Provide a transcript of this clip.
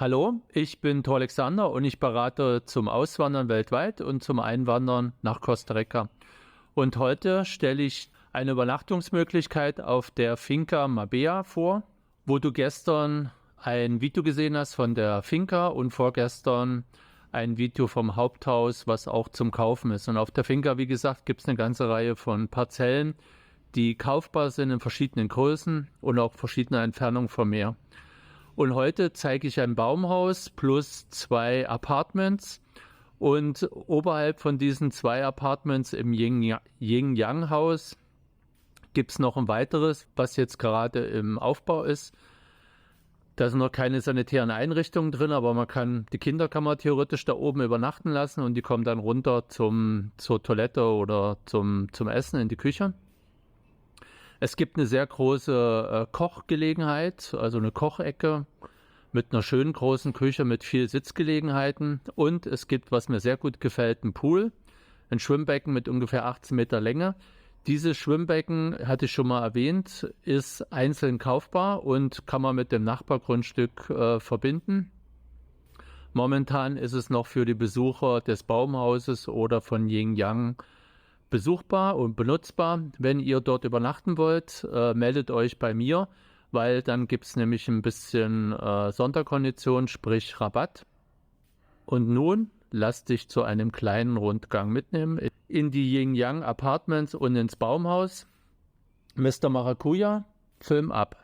Hallo, ich bin Thor Alexander und ich berate zum Auswandern weltweit und zum Einwandern nach Costa Rica. Und heute stelle ich eine Übernachtungsmöglichkeit auf der Finca Mabea vor, wo du gestern ein Video gesehen hast von der Finca und vorgestern ein Video vom Haupthaus, was auch zum Kaufen ist. Und auf der Finca, wie gesagt, gibt es eine ganze Reihe von Parzellen, die kaufbar sind in verschiedenen Größen und auch verschiedene Entfernungen vom Meer. Und heute zeige ich ein Baumhaus plus 2 Apartments. Und oberhalb von diesen 2 Apartments im Yin-Yang-Haus gibt es noch ein weiteres, was jetzt gerade im Aufbau ist. Da sind noch keine sanitären Einrichtungen drin, aber die Kinder kann man theoretisch da oben übernachten lassen und die kommen dann runter zur Toilette oder zum Essen in die Küche. Es gibt eine sehr große Kochgelegenheit, also eine Kochecke mit einer schönen großen Küche mit viel Sitzgelegenheiten. Und es gibt, was mir sehr gut gefällt, einen Pool, ein Schwimmbecken mit ungefähr 18 Meter Länge. Dieses Schwimmbecken, hatte ich schon mal erwähnt, ist einzeln kaufbar und kann man mit dem Nachbargrundstück verbinden. Momentan ist es noch für die Besucher des Baumhauses oder von Yin Yang besuchbar und benutzbar. Wenn ihr dort übernachten wollt, meldet euch bei mir, weil dann gibt es nämlich ein bisschen Sonderkondition, sprich Rabatt. Und nun lass dich zu einem kleinen Rundgang mitnehmen in die Yin Yang Apartments und ins Baumhaus. Mr. Maracuja, Film ab.